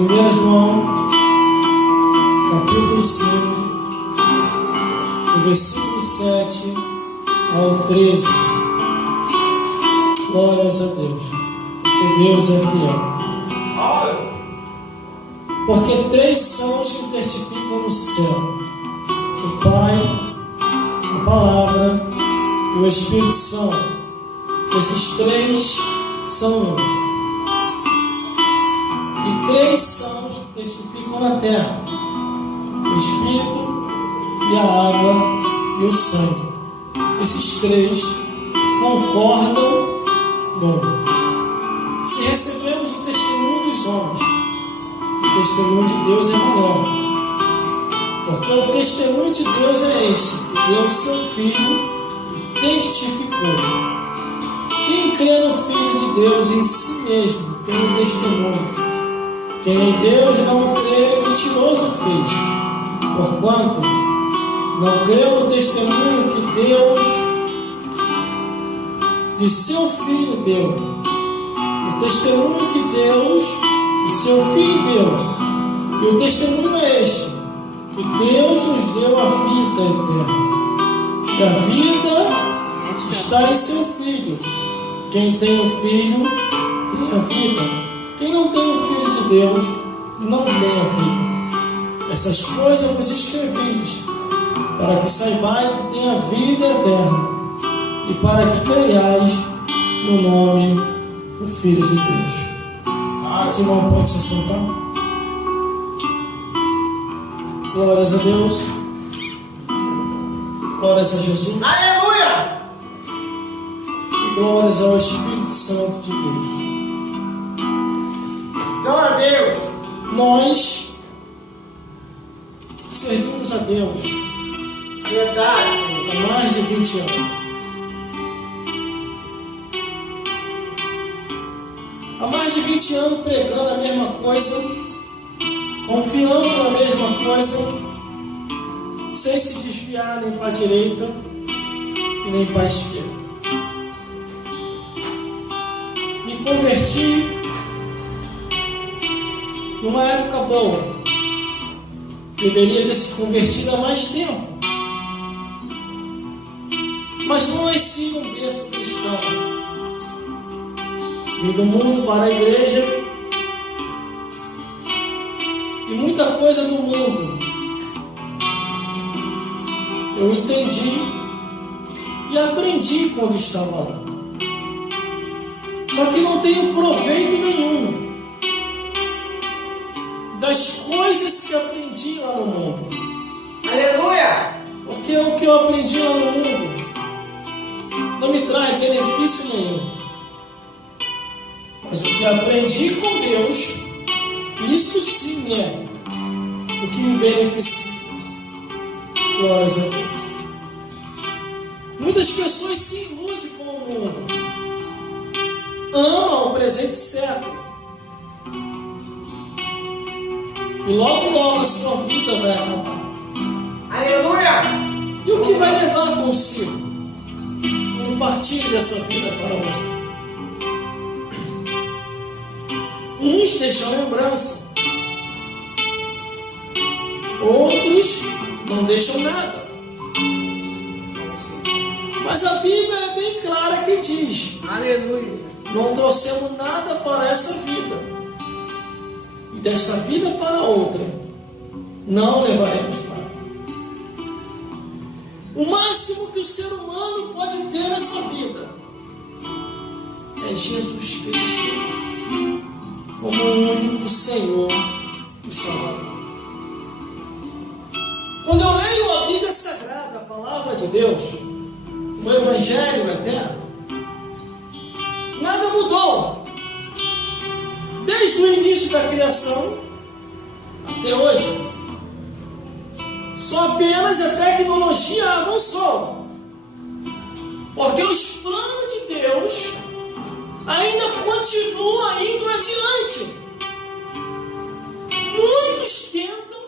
1 João, capítulo 5, do versículo 7 ao 13. Glórias a Deus, porque Deus é fiel. Porque 3 são os que testificam no céu: o Pai, a Palavra e o Espírito Santo. Esses 3 são um. E 3 são os que testificam na terra: o Espírito e a água e o sangue. Esses 3 concordam no. Se recebemos o testemunho dos homens, o testemunho de Deus é maior. Porque o testemunho de Deus é este: que Deus, seu Filho, testificou. Quem crê no Filho de Deus em si mesmo tem um testemunho. Quem em Deus não crê, mentiroso fez. Porquanto não creu no testemunho que Deus de seu Filho deu. O testemunho que Deus de seu Filho deu. E o testemunho é este: que Deus nos deu a vida eterna. E a vida está em seu Filho. Quem tem o Filho tem a vida. Quem não tem o Filho de Deus não tem a vida. Essas coisas vos escrevi, para que saibais que tem a vida eterna, e para que creiais no nome do Filho de Deus. Se não pode se assentar. Glórias a Deus. Glórias a Jesus. Aleluia! E glórias ao Espírito Santo de Deus. Glória a Deus! Nós servimos a Deus Verdade. há mais de 20 anos. Há mais de 20 anos pregando a mesma coisa, confiando na mesma coisa, sem se desviar nem para a direita e nem para a esquerda. Me converti numa época boa. Deveria ter se convertido há mais tempo. Mas não nasci num berço cristão. Vim do mundo para a igreja. E muita coisa do mundo eu entendi e aprendi quando estava lá. Só que não tenho proveito nenhum das coisas que aprendi lá no mundo. Aleluia! Porque o que eu aprendi lá no mundo não me traz benefício nenhum. Mas o que aprendi com Deus, isso sim é o que me beneficia. Glórias a Deus. Muitas pessoas se iludem com o mundo, amam o presente século, e logo logo a sua vida vai acabar. Aleluia! E o que vai levar consigo quando partir dessa vida para outra? Uns deixam lembrança, outros não deixam nada. Mas a Bíblia é bem clara que diz: Aleluia! não trouxemos nada para essa vida, e desta vida para outra não levaremos nada. O máximo que o ser humano pode ter nessa vida é Jesus Cristo como o único Senhor e Salvador. Quando eu leio a Bíblia Sagrada, a Palavra de Deus, o Evangelho eterno, nada mudou. Desde o início da criação até hoje. Só apenas a tecnologia avançou. Porque os planos de Deus ainda continuam indo adiante. Muitos tentam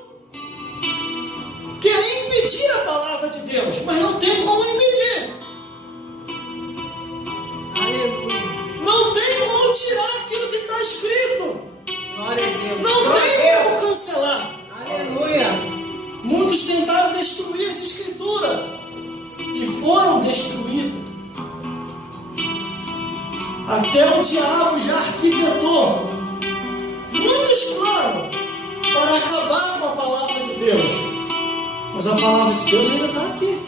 querer impedir a palavra de Deus, mas não tem como impedir. Aleluia! Não tem como tirar aquilo que está escrito. Glória a Deus! Não tem Muitos tentaram destruir essa escritura e foram destruídos. Até o diabo já arquitetou muitos planos para acabar com a palavra de Deus. Mas a palavra de Deus ainda está aqui.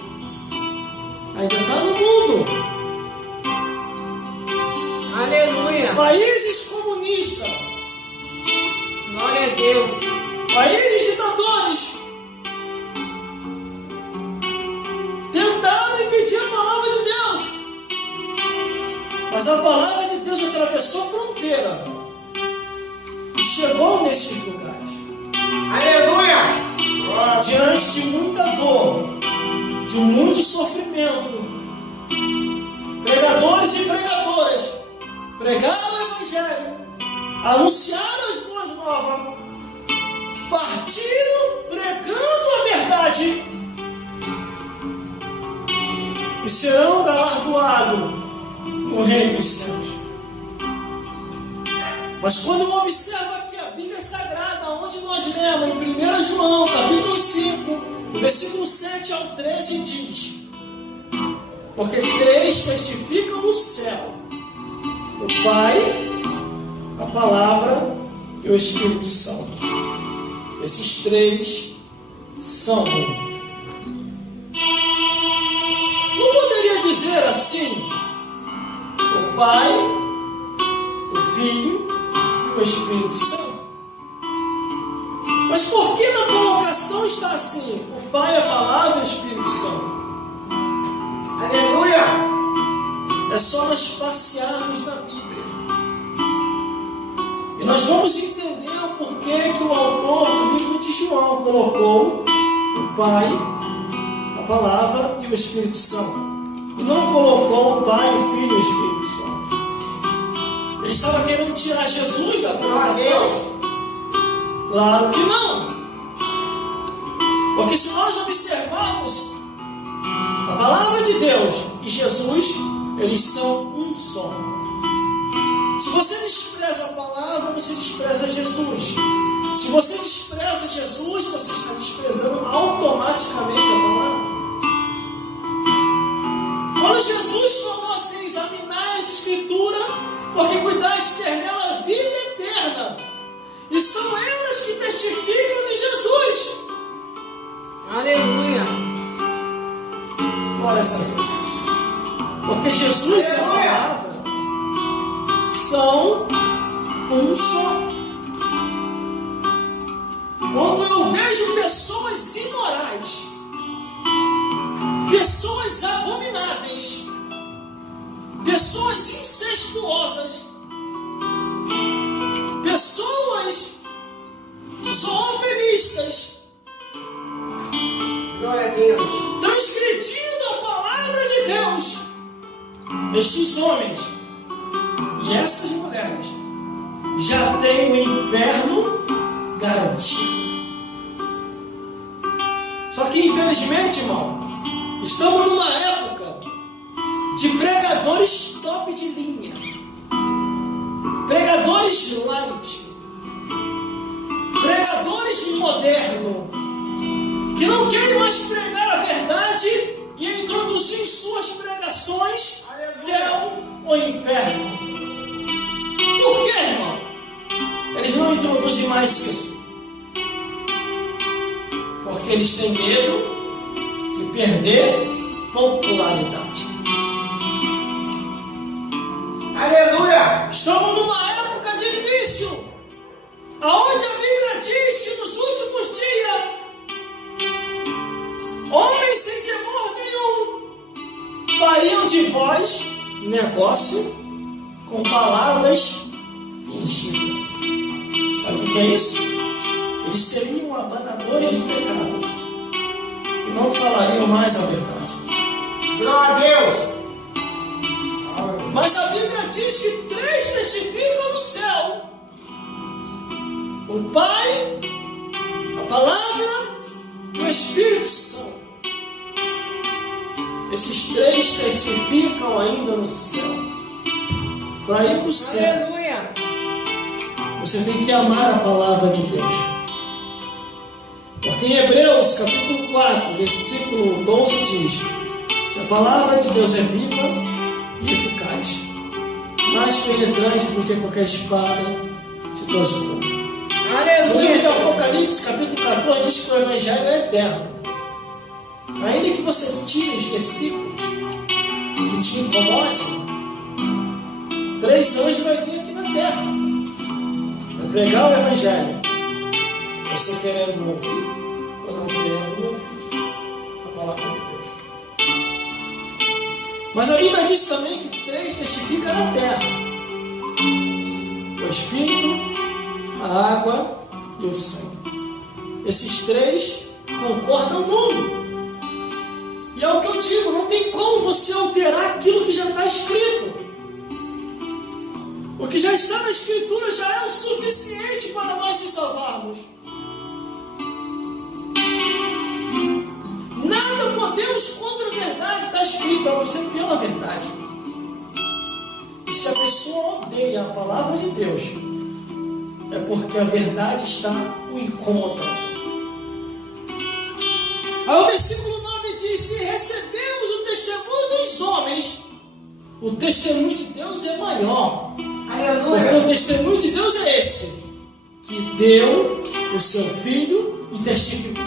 Ainda está no mundo. Aleluia. Países comunistas. Glória a Deus. Países ditadores tentaram impedir a palavra de Deus. Mas a palavra de Deus atravessou a fronteira e chegou nesses lugares. Aleluia. Diante de muita dor, de muito sofrimento, pregadores e pregadoras pregaram o Evangelho, anunciaram as boas novas, partiram pregando a verdade e serão galardoados no reino dos céus. Mas quando observa aqui a Bíblia Sagrada, onde nós lemos em 1 João, capítulo 5, o versículo 7 ao 13, diz: porque 3 testificam no céu: o Pai, a Palavra e o Espírito Santo. Esses 3 são um. Não poderia dizer assim: o Pai, o Filho e o Espírito Santo? Mas por que na colocação está assim: o Pai, a Palavra e o Espírito Santo? Aleluia. É só nós passearmos na Bíblia e nós vamos entender o porquê que o autor do livro de João colocou o Pai, a Palavra e o Espírito Santo, e não colocou o Pai, o Filho e o Espírito Santo. Ele estava querendo tirar Jesus da colocação? Claro que não. Porque se nós observarmos a palavra de Deus e Jesus, eles são um só. Se você despreza a palavra, você despreza Jesus. Se você despreza Jesus, você está desprezando automaticamente a palavra. Quando Jesus falou assim: examinar as Escrituras, porque cuidaste ter nela a vida eterna, e são elas que testificam de Jesus. Aleluia. Glória a Deus. Porque Jesus e a palavra são um só. Quando eu vejo pessoas imorais, pessoas abomináveis, pessoas incestuosas, pessoas zoofilistas, Glória a Deus. transgredindo a palavra de Deus, estes homens e essas mulheres já têm o inferno garantido. Só que infelizmente, irmão, estamos numa época de pregadores top de linha, pregadores light, pregadores modernos, que não querem mais pregar a verdade e introduzir em suas pregações céu ou inferno. Por que, irmão? Eles não introduzem mais isso porque eles têm medo de perder popularidade. Aleluia. Estamos numa época difícil, aonde a Bíblia diz que nos últimos dias homens sem temor nenhum fariam de vós negócio com palavras fingidas. Sabe o que é isso? Eles seriam abanadores de pecado e não falariam mais a verdade. Glória a Deus. Mas a Bíblia diz que 3 testificam no céu: o Pai, a Palavra e o Espírito Santo. Esses 3 testificam ainda no céu. Para ir para o céu, Aleluia. você tem que amar a palavra de Deus. Porque em Hebreus capítulo 4, versículo 12 diz que a palavra de Deus é viva e eficaz, mais penetrante do que qualquer espada de dois gumes. No livro de Apocalipse, capítulo 14, diz que o Evangelho é eterno. Ainda que você tire os versículos que te incomodem, 3 anjos vai vir aqui na terra, vai pregar o Evangelho. Você querendo ouvir ou não querendo ouvir a palavra de Deus. Mas a Bíblia diz também que 3 testificam na terra: o Espírito, a água e o sangue. Esses 3 concordam no mundo. E é o que eu digo, não tem como você alterar aquilo que já está escrito. O que já está na Escritura já é o suficiente para nós se salvarmos. Nada podemos contra a verdade, está escrito, a não ser pela verdade. E se a pessoa odeia a palavra de Deus, é porque a verdade está o incomodando. Aí o versículo 9 diz: se recebemos o testemunho dos homens, o testemunho de Deus é maior. Porque o testemunho de Deus é esse, que deu o seu Filho e testificou.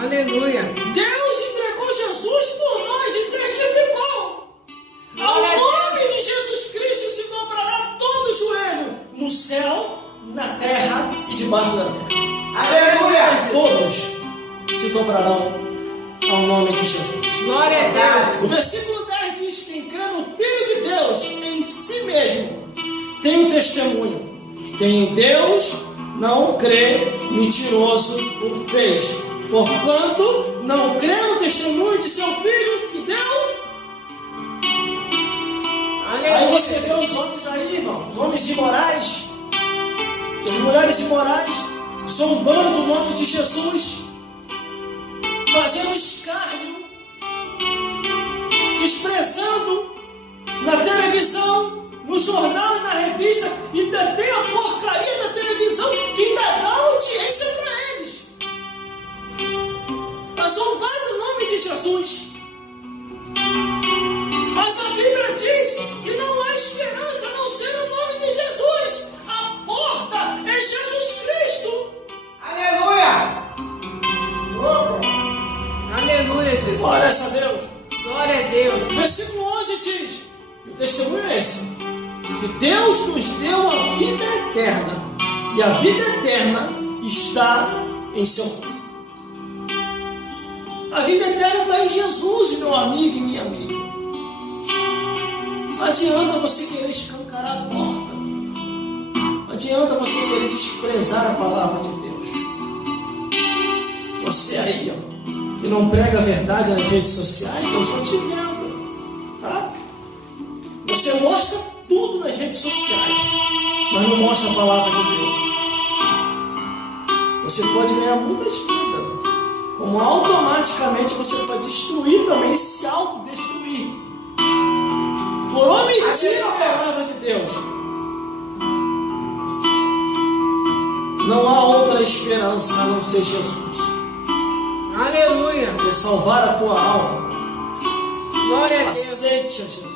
Aleluia. Deus entregou Jesus por nós e testificou. Ao nome de Jesus Cristo se dobrará todo o joelho, no céu, na terra e debaixo da terra. Aleluia. Todos se dobrarão ao nome de Jesus. Glória a Deus. O versículo 10 diz: quem crê no Filho de Deus em si mesmo tem um testemunho. Quem em Deus não crê, mentiroso o fez. Porquanto não crê no testemunho de seu Filho que deu. Aleluia. Aí você vê os homens aí, irmão, os homens imorais, e as mulheres imorais, zombando do nome de Jesus, fazendo escárnio, desprezando na televisão, no jornal e na revista, e ainda tem a porcaria da televisão que ainda dá audiência para eles. Para zombar do nome de Jesus. Mas a Bíblia diz que não há esperança a não ser o nome de Jesus. A porta é Jesus Cristo. Aleluia. Aleluia, Jesus. Glória a Deus. Glória a Deus. Versículo 11 diz, o testemunho é esse, que Deus nos deu a vida eterna, e a vida eterna está em seu Filho. A vida eterna está em Jesus, meu amigo e minha amiga. Não adianta você querer escancarar a porta. Não adianta você querer desprezar a palavra de Deus. Você aí, ó, que não prega a verdade nas redes sociais, Deus está te vendo, tá? Você mostra tudo nas redes sociais, mas não mostra a palavra de Deus. Você pode ganhar muitas vidas, como automaticamente você pode destruir também, se autodestruir, por omitir a palavra de Deus. Não há outra esperança a não ser Jesus. Aleluia. Porque salvar a tua alma, Glória a Deus. aceite a Jesus.